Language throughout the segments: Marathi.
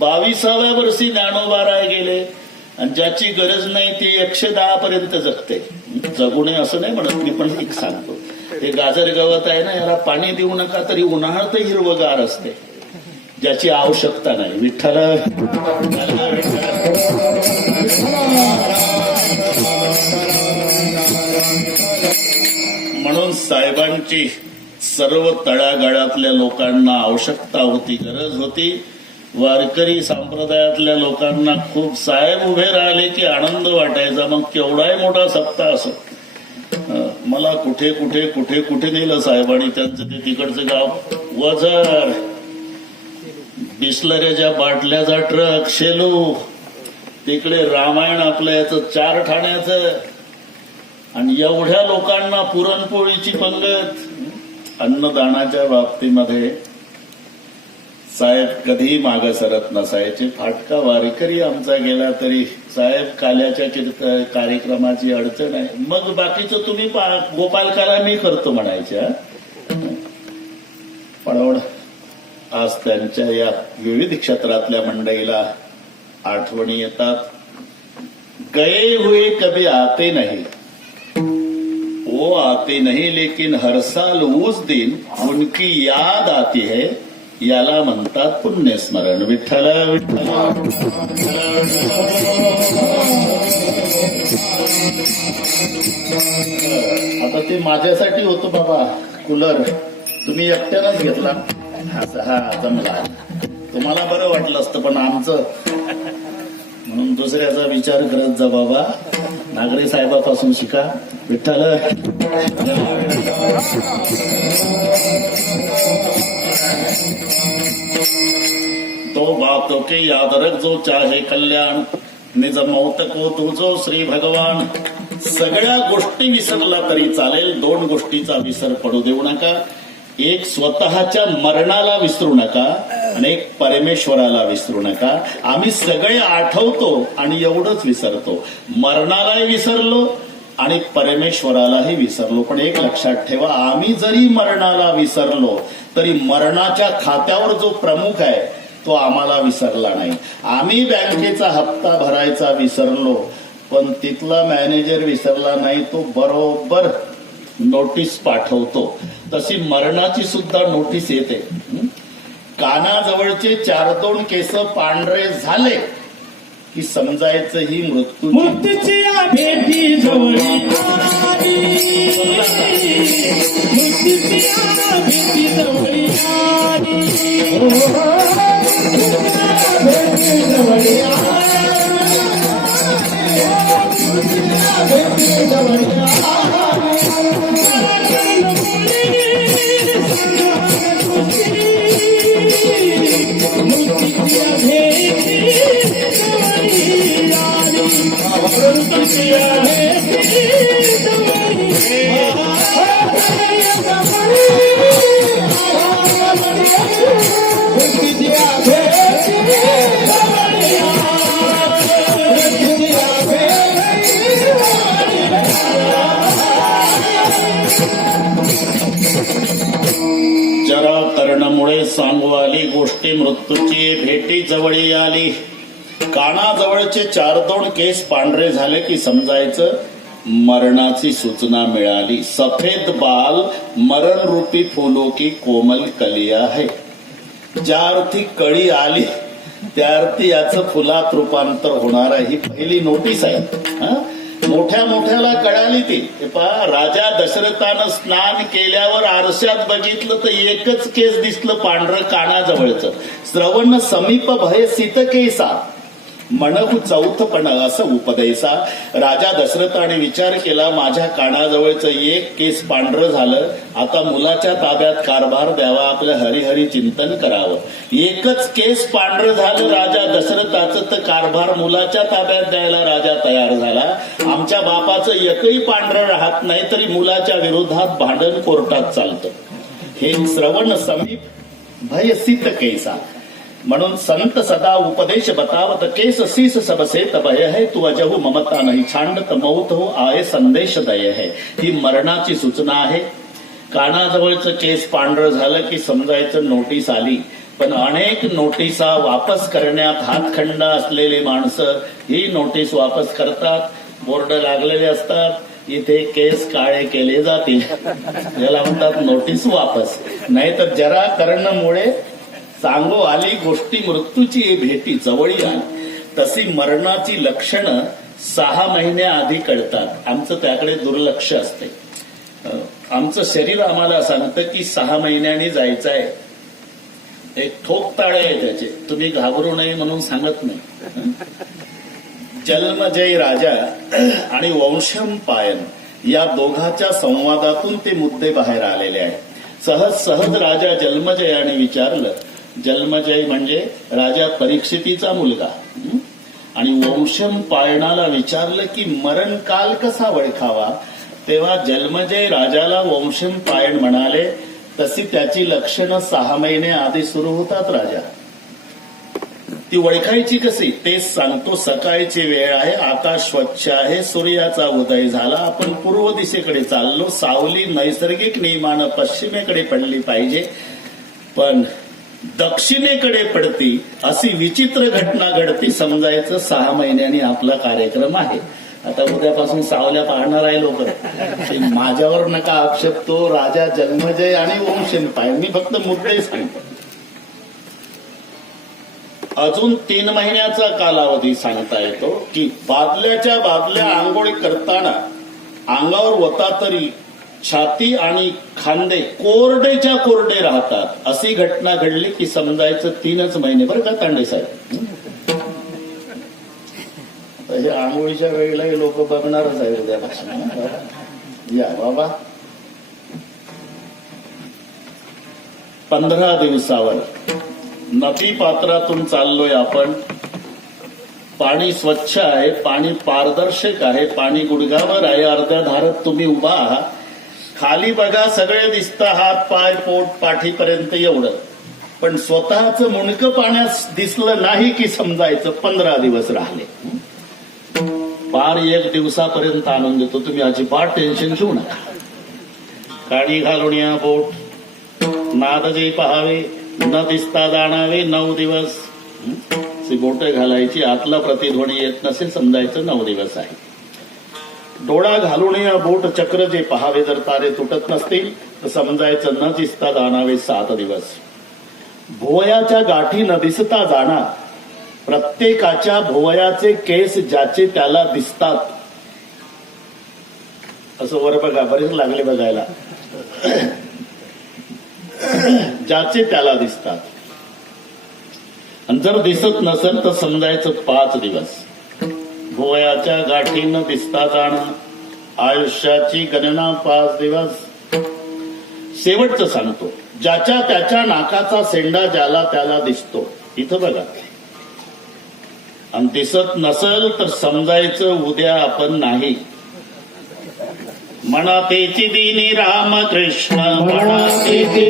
बावीसाव्या वर्षी ज्ञानोबाराय गेले आणि ज्याची गरज नाही ती एकशे दहा पर्यंत जगते. जगू नये असं नाही म्हणत मी पण एक सांगतो. हे गाजर गवत आहे ना याला पाणी देऊ नका तरी उन्हाळ्यात हिरवगार असते. ज्याची आवश्यकता नाही. विठ्ठल म्हणून साहेबांची सर्व तळागाळातल्या लोकांना आवश्यकता होती गरज होती. वारकरी संप्रदायातल्या लोकांना खूप साहेब उभे राहिले की आनंद वाटायचा. मग केवढाही मोठा सप्ताह असो. मला कुठे कुठे कुठे कुठे नेलं साहेबांनी त्यांचं ते तिकडचं गाव वजर बिस्लऱ्याच्या बाटल्याचा ट्रक शेलू. तिकडे रामायण आपलं याचं चार ठाण्याचं. आणि एवढ्या लोकांना पुरणपोळीची पंगत. अन्नदानाच्या बाबतीमध्ये साहेब कधीही मागे सरत नसायचे. फाटका वारीकरी आमचा गेला तरी साहेब काल्याच्या कार्यक्रमाची अडचण आहे. मग बाकीचं तुम्ही गोपालकाला मी करतो म्हणायच्या पण आज त्यांच्या या विविध क्षेत्रातल्या मंडईला आठवणी येतात. गए हुए कभी आते नाही. वो आते नहीं लेकिन हर साल उस दिन उनकी याद आती है। याला म्हणतात पुण्यस्मरण विठ्ठल. विठ्ठल आता ते माझ्यासाठी होतं बाबा कूलर. तुम्ही एकट्यानंच घेतला. असं हा जमला तुम्हाला बरं वाटलं असतं पण आमचं. म्हणून दुसऱ्याचा विचार करत जा बाबा. नागरी साहेबापासून शिका. विठ्ठल. तो बातों के याद रख जो चाहे कल्याण. निज मौत को तुझो श्री भगवान. सगळ्या गोष्टी विसरला तरी चालेल दोन गोष्टीचा विसर पडू देऊ नका. एक स्वतःच्या मरणाला विसरू नका आणि एक परमेश्वराला विसरू नका. आम्ही सगळे आठवतो आणि एवढंच विसरतो. मरणालाही विसरलो आणि परमेश्वरालाही विसरलो. पण एक लक्षात ठेवा आम्ही जरी मरणाला विसरलो तरी मरणाच्या खात्यावर जो प्रमुख आहे तो आम्हाला विसरला नाही. आम्ही बँकेचा हप्ता भरायचा विसरलो पण तिथला मॅनेजर विसरला नाही तो बरोबर नोटीस पाठवतो. तशी मरणाची सुद्धा नोटीस येते? कानाजवळचे चार दोन केस पांढरे झाले की समजायचं ही मृत्यू मुक्तीची या जरा कर्णमुळे सांगू आली गोष्टी मृत्यूची भेटी जवळी आली. कानाजवळचे चार दोन केस पांढरे झाले की समजायचं? मरणाची सूचना मिळाली. सफेद बाल मरण रूपी फुलो की कोमल कलिया आहे ज्या अर्थी कळी आली त्या अर्थी याचं फुलात रूपांतर होणार आहे. ही पहिली नोटीस आहे. मोठ्या मोठ्याला कळाली ती. पहा राजा दशरथानं स्नान केल्यावर आरशात बघितलं तर एकच केस दिसलं पांढरं कानाजवळचं. श्रवण समीप भय सीत केसा म्हणू चौथपण असं उपदेसा. राजा दशरथाने विचार केला माझ्या कानाजवळचं एक केस पांढरं झालं. आता मुलाच्या ताब्यात कारभार द्यावा आपलं हरिहरी चिंतन करावं. एकच केस पांढरं झालं राजा दशरथाचं तर कारभार मुलाच्या ताब्यात द्यायला राजा तयार झाला. आमच्या बापाचं एकही पांढरं राहत नाही तरी मुलाच्या विरोधात भांडण कोर्टात चालतं. हे श्रवण समीप भयसित कैसा. म्हणून संत सदा उपदेश बतावत केस सीस सबसे भय है तू अजहू ममता नाही छांडत मौत हो आय संदेश दय है. ही मरणाची सूचना आहे. कानाजवळचं केस पांढरं झालं की समजायचं नोटीस आली. पण अनेक नोटिसा वापस करण्यात हातखंड असलेली माणसं ही नोटीस वापस करतात. बोर्ड लागलेले असतात. इथे केस काळे केले जातील. याला म्हणतात नोटीस वापस. नाहीतर जरा करणमुळे सांगो आली गोष्टी मृत्यूची भेटी जवळी आली. तशी मरणाची लक्षणं सहा महिन्या आधी कळतात. आमचं त्याकडे दुर्लक्ष असते. आमचं शरीर आम्हाला सांगतं की सहा महिन्यांनी जायचं आहे एक ठोक ताळे आहे त्याचे. तुम्ही घाबरू नये म्हणून सांगत नाही. जन्म जन्मजय राजा आणि वंशम पायन. या दोघाच्या संवादातून ते मुद्दे बाहेर आलेले आहेत. सहज सहज राजा जन्मजयाने विचारलं जन्मजय म्हणजे राजा परीक्षितीचा मुलगा. आणि वंशम पाळणाला विचारलं की मरण काल कसा वळखावा? तेव्हा जन्मजय राजाला वंशम पायण म्हणाले तशी त्याची लक्षणं सहा महिने आधी सुरू होतात राजा. ती ओळखायची कशी? तेच सांगतो सकाळची वेळ आहे आकाश स्वच्छ आहे सूर्याचा उदय झाला आपण पूर्व दिशेकडे चाललो सावली नैसर्गिक नियमानं पश्चिमेकडे पडली पाहिजे. पण दक्षिणेकडे पडती अशी विचित्र घटना घडती. समजायचं सहा महिन्यांनी आपला कार्यक्रम आहे. आता उद्यापासून सावल्या पाहणार आहे लोक. माझ्यावर नका आक्षेप तो राजा जन्मजय आणि वंशन पाय मी फक्त मुद्दे सांगतो. अजून तीन महिन्याचा कालावधी सांगता येतो की बादल्याच्या बादल्या आंघोळी करताना अंगावर होता तरी छाती आणि खांदे कोरडेच्या कोरडे राहतात. अशी घटना घडली की समजायचं तीनच महिने. बरं का तांडे साहेब? हे? आंघोळीच्या वेळेला लोक बघणारच आहे उद्यापासून. या बाबा. पंधरा दिवसावर नदी पात्रातून चाललोय आपण. पाणी स्वच्छ आहे पाणी पारदर्शक आहे पाणी गुडघ्यावर आहे अर्ध्या धारत तुम्ही उभा आहात. खाली बघा सगळे दिसतं हात पाय पोट पाठीपर्यंत एवढं. पण स्वतःच मुंडकं पाण्यास दिसलं नाही की समजायचं पंधरा दिवस राहिले. पार एक दिवसापर्यंत आनंद देतो तुम्ही अजिबात टेन्शन घेऊ नका. काळी घालून या बोट. नादजे पहावे न दिसता जाणावे नऊ दिवस. बोट घालायची आतला प्रतिध्वनी येत नसेल समजायचं नऊ दिवस आहे. डोळा घालून या बोट चक्र जे पहावे जर तारे तुटत नसतील तर समजायचं न दिसता जाणावे सात दिवस. भुवयाच्या गाठी न दिसता जाणार. प्रत्येकाच्या भुवयाचे केस ज्याचे त्याला दिसतात. असं वर बघा बरेच लागले बघायला. ज्याचे त्याला दिसतात. आणि जर दिसत नसेल तर समजायचं पाच दिवस. भुवयाच्या गाठीनं दिसता जाणं. आयुष्याची गणना पाच दिवस. शेवटचं सांगतो. ज्याच्या त्याच्या नाकाचा सेंडा ज्याला त्याला दिसतो. इथं बघा. आणि दिसत नसेल तर समजायचं उद्या आपण नाही. म्हणा तेची दिनी रामकृष्ण म्हणा तेची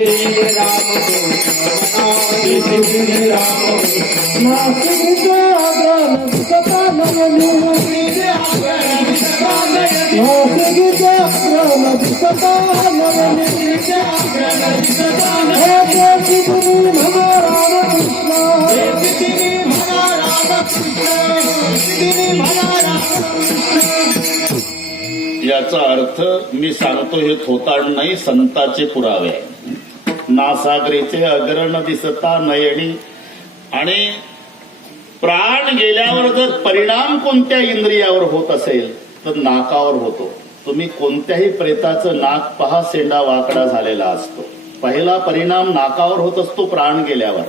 याचा अर्थ मी सांगतो हे थोताड नाही संताचे पुरावे. नासागरीचे अग्रण दिसता नयनी. आणि प्राण गेल्यावर जर परिणाम कोणत्या इंद्रियावर होत असेल तर नाकावर होतो. तुम्ही कोणत्याही प्रेताचं नाक पहा सेंडा वाकडा झालेला असतो. पहिला परिणाम नाकावर होत असतो प्राण गेल्यावर.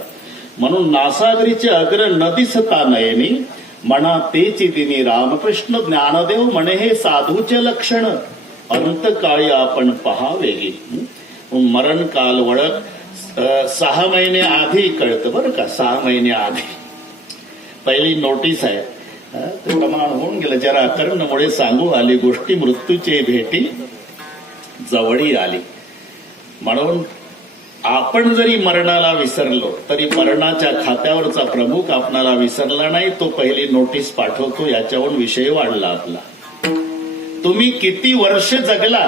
म्हणून नासागरीचे अग्र न दिसता नयनी म्हणा तेची दिनी रामकृष्ण ज्ञानदेव म्हणे हे साधूचे लक्षण. अंतकाळी आपण पहावे मरण काल वळख सहा महिने आधी कळतं बरं का सहा महिने आधी. पहिली नोटीस आहे. ते प्रमाण होऊन गेलं. जरा कर्णमुळे सांगू आली गोष्टी मृत्यूची भेटी जवळी आली. म्हणून आपण जरी मरणाला विसरलो तरी मरणाच्या खात्यावरचा प्रमुख आपणाला विसरला नाही तो पहिली नोटीस पाठवतो याच्यावरून विषय वाढला आपला. तुम्ही किती वर्ष जगला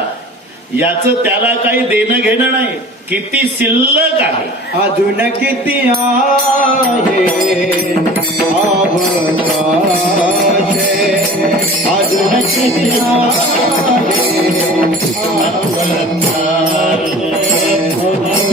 याचं त्याला काही देणं घेणं नाही किती शिल्लक आहे. अजून किती आहे अजून किती आहे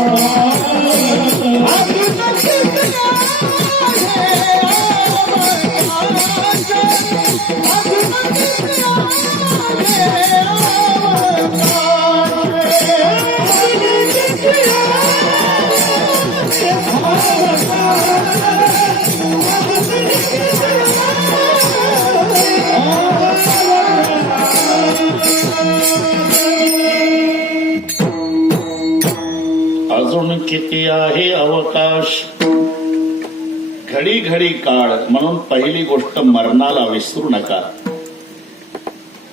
अजून किती आहे अवकाश? घडी घडी काळ. म्हणून पहिली गोष्ट मरणाला विसरू नका.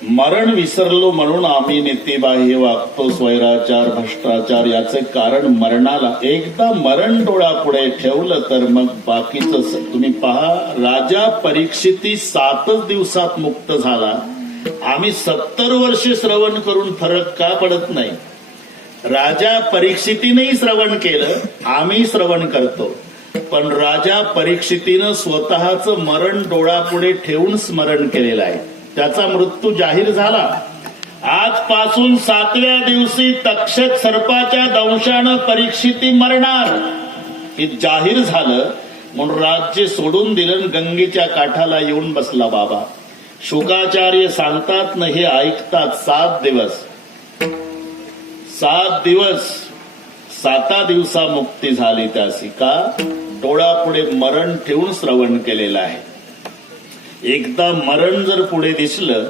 मरण विसरलो म्हणून आम्ही नीतीबाह्य वागतो स्वैराचार भ्रष्टाचार याचे कारण मरणाला. एकदा मरण डोळ्यापुढे ठेवलं तर मग बाकीच तुम्ही पहा राजा परीक्षिती सातच दिवसात मुक्त झाला. आम्ही सत्तर वर्षे श्रवण करून फरक का पडत नाही? राजा परीक्षितीनेही श्रवण केलं आम्ही श्रवण करतो. पण राजा परीक्षितीनं स्वतःच मरण डोळापुढे ठेवून स्मरण केलेलं आहे. त्याचा मृत्यू जाहीर झाला. आजपासून सातव्या दिवशी तक्षक सर्पाच्या दंशानं परीक्षिती मरणार. हे जाहीर झालं म्हणून राज्य सोडून दिलं गंगेच्या काठाला येऊन बसला बाबा. शुकाचार्य सांगतात ना हे ऐकतात सात दिवस. सात दिवस साता दिवसा मुक्ती झाली त्यासी का? पुढे मरण ठेवून श्रवण केलेलं आहे. एकदा मरण जर पुढे दिसलं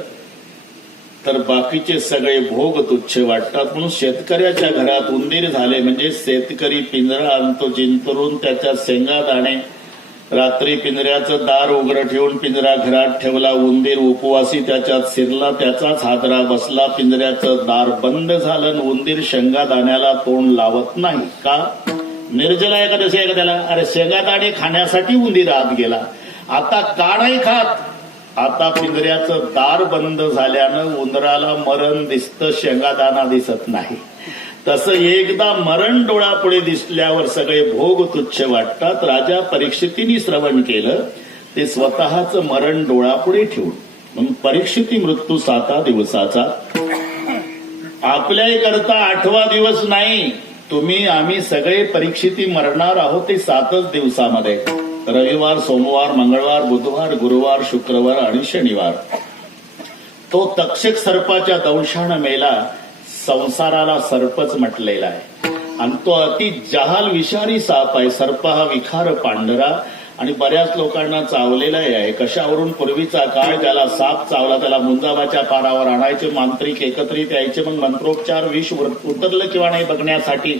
तर बाकीचे सगळे भोग तुच्छ वाटतात. म्हणून शेतकऱ्याच्या घरात उंदीर झाले म्हणजे शेतकरी पिंजरा आणतो जिंतरून त्याच्या शेंगा दाणे रात्री पिंजऱ्याचं दार उघडं ठेवून पिंजरा घरात ठेवला. उंदीर उपवासी त्याच्यात शिरला त्याचाच हादरा बसला. पिंजऱ्याचं दार बंद झालं उंदीर शेंगा दाण्याला तोंड लावत नाही. का? निर्जला एकादशी आहे का त्याला? अरे शेंगा दाणे खाण्यासाठी उंदीर आत गेला. आता का नाही खात? आता पिंजऱ्याचं दार बंद झाल्यानं उंदराला मरण दिसतं शेंगादाना दिसत नाही. तसं एकदा मरण डोळापुढे दिसल्यावर सगळे भोग तुच्छ वाटतात. राजा परीक्षितीने श्रवण केलं. ते स्वतःच मरण डोळापुढे ठेवून. म्हणून परीक्षिती मृत्यू साता दिवसाचा. आपल्याही करता आठवा दिवस नाही. तुम्ही आम्ही सगळे परीक्षिती मरणार आहोत ते सातच दिवसामध्ये. रविवार सोमवार मंगळवार बुधवार गुरुवार शुक्रवार आणि शनिवार. तो तक्षक सर्पाच्या दंशानं मेला. संसाराला सर्पच म्हटलेला आहे. आणि तो अति जहाल विषारी साप आहे. सर्प हा विखार पांढरा आणि बऱ्याच लोकांना चावलेलाही आहे. कशावरून पूर्वीचा काळ ज्याला साप चावला त्याला मुंजाबाच्या पारावर आणायचे मांत्रिक एकत्रित यायचे मग मंत्रोपचार विष उतरलं किंवा नाही बघण्यासाठी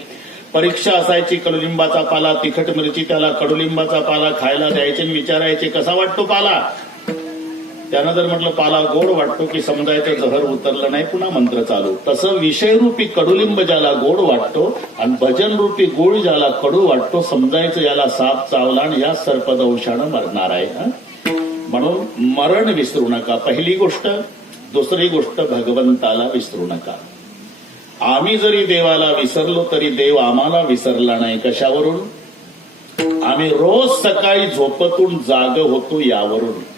परीक्षा असायची कडुलिंबाचा पाला तिखट मिरची त्याला कडुलिंबाचा पाला खायला द्यायचे आणि विचारायचे कसा वाटतो पाला? त्यानं जर म्हटलं पाला गोड वाटतो की समुदायाचं जहर उतरलं नाही पुन्हा मंत्र चालू. तसं विषयरूपी कडुलिंब ज्याला गोड वाटतो आणि भजनरूपी गोड ज्याला कडू वाटतो समजायचं याला साप चावला आणि या सर्पदंशानं मरणार आहे म्हणून मरण विसरू नका. पहिली गोष्ट. दुसरी गोष्ट भगवंताला विसरू नका. आम्ही जरी देवाला विसरलो तरी देव आम्हाला विसरला नाही. कशावरून? आम्ही रोज सकाळी झोपतून जाग होतो यावरून.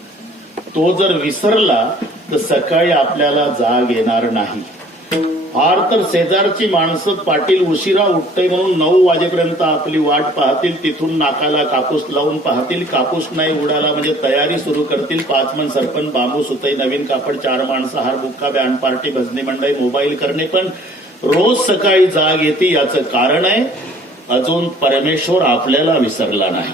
तो जर विसरला तर सकाळी आपल्याला जाग येणार नाही. फार तर शेजारची माणसं पाटील उशिरा उठते म्हणून नऊ वाजेपर्यंत आपली वाट पाहतील तिथून नाकाला कापूस लावून पाहतील. कापूस नाही उडाला म्हणजे तयारी सुरू करतील. पाच मन सरपण बांबू सुतई नवीन कापड चार माणसं हार बुक्का बँड पार्टी भजनी मंडई मोबाईल करणे. पण रोज सकाळी जाग येते याचं कारण आहे अजून परमेश्वर आपल्याला विसरला नाही.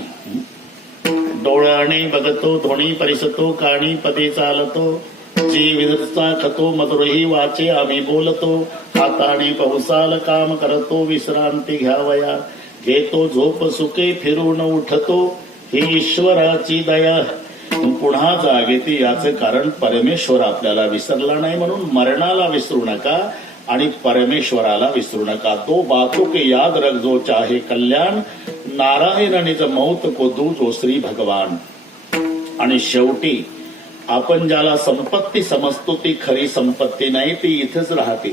डोळ्याने बघतो ध्वनी परिसतो काणी पदी चालतो. जी विधता खतो मधुरही वाचे आम्ही बोलतो. हाताने पावसाल काम करतो विश्रांती घ्यावया. घेतो झोप सुखे फिरून उठतो. ही ईश्वराची दया. पुन्हा जागेती याचे कारण परमेश्वर आपल्याला विसरला नाही म्हणून मरणाला विसरू नका आणि परमेश्वराला विसरू नका. तो बातों के याद रख जो चाहे कल्याण नारायण निज मौत को दू जो श्री भगवान. आणि शेवटी आपण ज्याला संपत्ती समजतो ती खरी संपत्ती नाही ती इथेच राहते.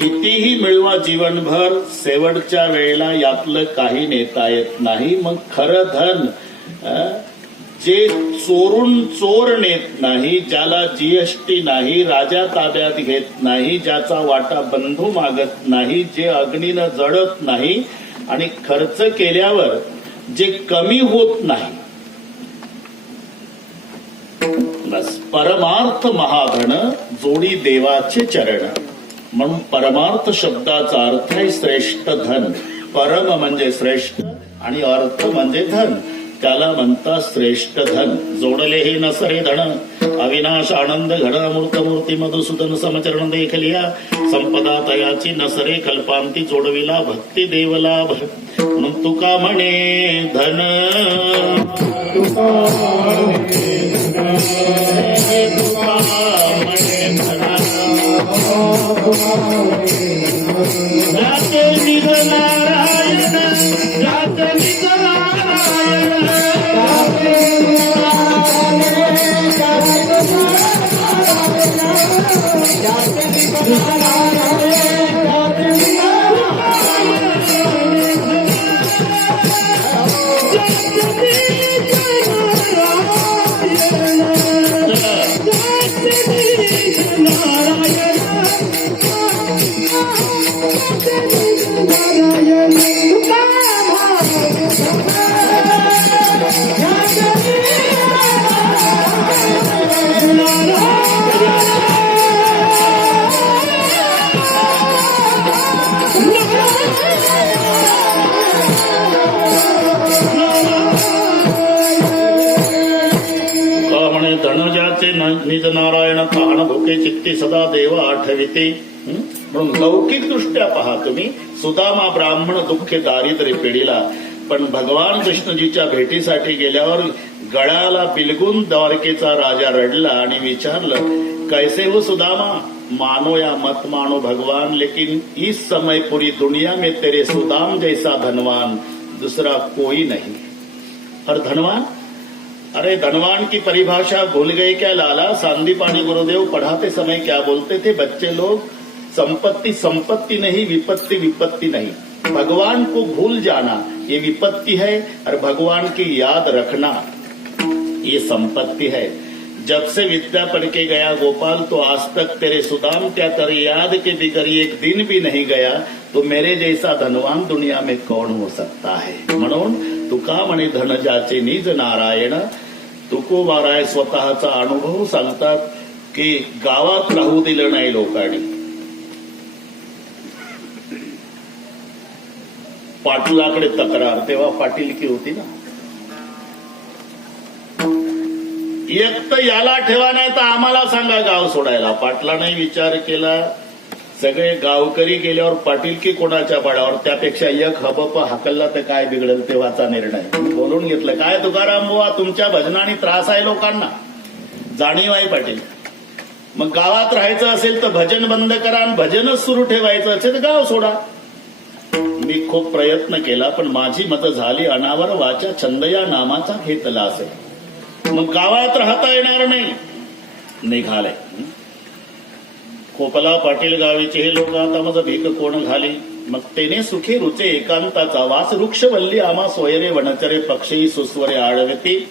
कितीही मिळवा जीवनभर शेवटच्या वेळेला यातलं काही नेता येत नाही. मग खरं धन जे चोरून चोर नेत नाही ज्याला जीएसटी नाही राजा ताब्यात घेत नाही ज्याचा वाटा बंधू मागत नाही जे अग्नीनं जळत नाही आणि खर्च केल्यावर जे कमी होत नाही. बस परमार्थ महाधन जोडी देवाचे चरण. म्हणून परमार्थ शब्दाचा अर्थ आहे श्रेष्ठ धन. परम म्हणजे श्रेष्ठ आणि अर्थ म्हणजे धन. त्याला म्हणतात श्रेष्ठ धन. जोडले हे नसरे धन. अविनाश आनंद घड मूर्त मूर्ती मधुसूदन समचरण देखलिया संपदा तयाची नसरे कल्पांती जोडविला भक्ती देवलाभ म्हणून तुका म्हणे धन. नारायण नारायण देवाचे निज नारायण पाहण भुके चित्ती सदा देव आठविते. म्हणून लौकिक दृष्ट्या पहा तुम्ही. सुदामा ब्राह्मण दुःख दारिद्र्य पिढीला. पण भगवान कृष्णजीच्या भेटीसाठी गेल्यावर गळ्याला बिलगून द्वारकेचा राजा रडला आणि विचारलं कैसे हो सुदामा मानो या मत मानो भगवान लेकिन इस समय पूरी दुनिया में तेरे सुदाम जैसा धनवान दूसरा कोई नहीं. और धनवान? अरे धनवान की परिभाषा भूल गए क्या लाला? सांदीपानी गुरुदेव पढ़ाते समय क्या बोलते थे बच्चे लोग? संपत्ति संपत्ति नहीं, विपत्ति विपत्ति नहीं। भगवान को भूल जाना, ये विपत्ति है और भगवान की याद रखना, ये संपत्ति है। जब से विद्या पढ़ के गया गोपाल तो आज तक तेरे सुदाम क्या तेरे याद के बिगर एक दिन भी नहीं गया? तो मेरे जैसा धनवान दुनिया में कौन हो सकता है? म्हणून तुका म्हणे धन जाचे निज नारायण। तुकोबाराय स्वतःचा अनुभव सांगतात की गावात राहू दिलं नाही लोकांनी. पाटलाकडे तक्रार तेव्हा पाटील की होती ना? एक तर याला ठेवा नाही तर आम्हाला सांगा गाव सोडायला. पाटलाने विचार केला. सगळे गावकरी गेल्यावर पाटील की कोणाच्या पाडावर त्यापेक्षा एक हबप हाकलला तर काय बिघडल तेव्हाचा निर्णय. बोलून घेतलं काय तुकाराम बुवा तुमच्या भजनाने त्रास आहे लोकांना. जाणीव आहे पाटील. मग गावात राहायचं असेल तर भजन बंद करा आणि भजनच सुरू ठेवायचं असेल तर गाव सोडा. मी खूप प्रयत्न केला पण माझी मतं झाली अनावर वाचा छंद या नामाचा घेतला असेल. मग गावात राहता येणार नाही. निघालय. खोपला पाटील गावीचे हे लोक आता माझं भीक कोण घाली? मग तेने सुखी रुचे एकांताचा वास वृक्ष वल्ली आमा सोयरे वनचरे पक्षी सुस्वरे आडवती.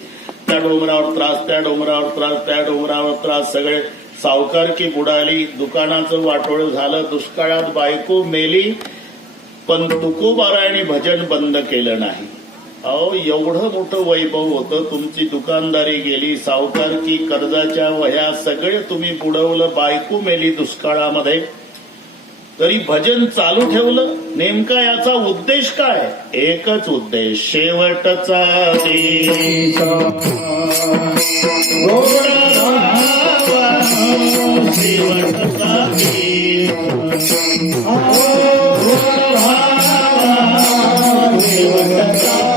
त्या डोंगरावर त्रास त्या डोंगरावर त्रास त्या डोंगरावर त्रास सगळे. सावकारकी बुडाली दुकानाचं वाटोळ झालं दुष्काळात बायको मेली. पण तुकोबारायणी भजन बंद केलं नाही. अहो एवढं मोठं वैभव होतं तुमची दुकानदारी गेली सावकारकी कर्जाच्या वह्या सगळे तुम्ही बुडवलं बायको मेली दुष्काळामध्ये. तरी भजन चालू ठेवलं नेमका याचा उद्देश काय? एकच उद्देश शेवटचा शेवटचा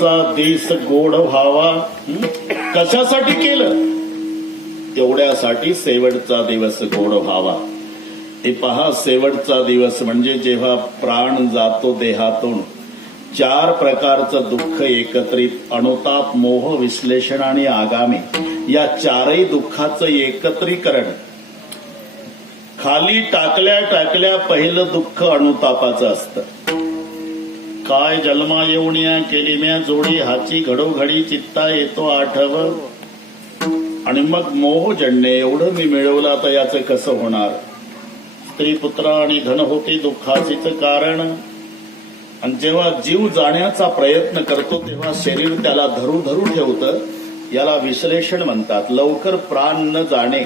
शेवटचा देश गोड व्हावा कशासाठी केलं? तेवढ्यासाठी शेवटचा दिवस गोड व्हावा. ते पहा शेवटचा दिवस म्हणजे जेव्हा प्राण जातो देहातून चार प्रकारचं दुःख एकत्रित अनुताप मोह विश्लेषण आणि आगामी या चारही दुःखाचं एकत्रीकरण. खाली टाकल्या टाकल्या पहिलं दुःख अनुतापाचं असतं. काय जन्मा येऊनिया केली म्या जोडी हाची घडोघडी चित्ता येतो आठव. आणि मग मोह जडणे एवढं मी मिळवलं आता याचं कसं होणार? स्त्री पुत्र आणि धन होती दुःखाचीच कारण. आणि जेव्हा जीव जाण्याचा प्रयत्न करतो तेव्हा शरीर त्याला धरू धरू ठेवतं. याला विश्लेषण म्हणतात लवकर प्राण न जाणे.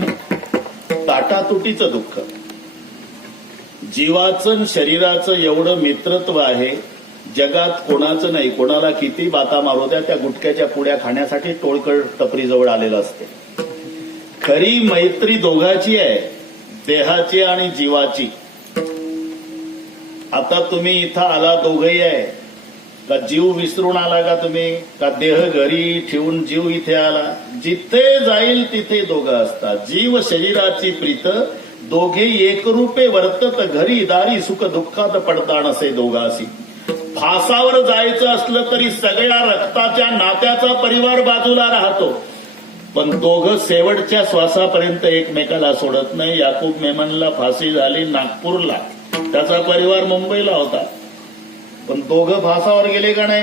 ताटातुटीचं दुःख. जीवाचं आणि शरीराचं एवढं मित्रत्व आहे जगात कोणाचं नाही कोणाला किती बाता मारू द्या त्या गुटख्याच्या पुड्या खाण्यासाठी टोळकळ टपरीजवळ आलेलं असते. खरी मैत्री दोघाची आहे देहाची आणि जीवाची. आता तुम्ही इथं आला दोघही आहे. का जीव विसरून आला का तुम्ही? का देह घरी ठेवून जीव इथे आला? जिथे जाईल तिथे दोघं असतात. जीव शरीराची प्रीत दोघे एकरूपे वर्तत घरी दारी सुख दुःखात पडतान असे दोघासी. फासावर जायचं असलं तरी सगळ्या रक्ताच्या नात्याचा परिवार बाजूला राहतो. पण दोघं शेवटच्या श्वासापर्यंत एकमेकाला सोडत नाही. याकूब मेमनला फाशी झाली नागपूरला. त्याचा परिवार मुंबईला होता. पण दोघं फासावर गेले का नाही?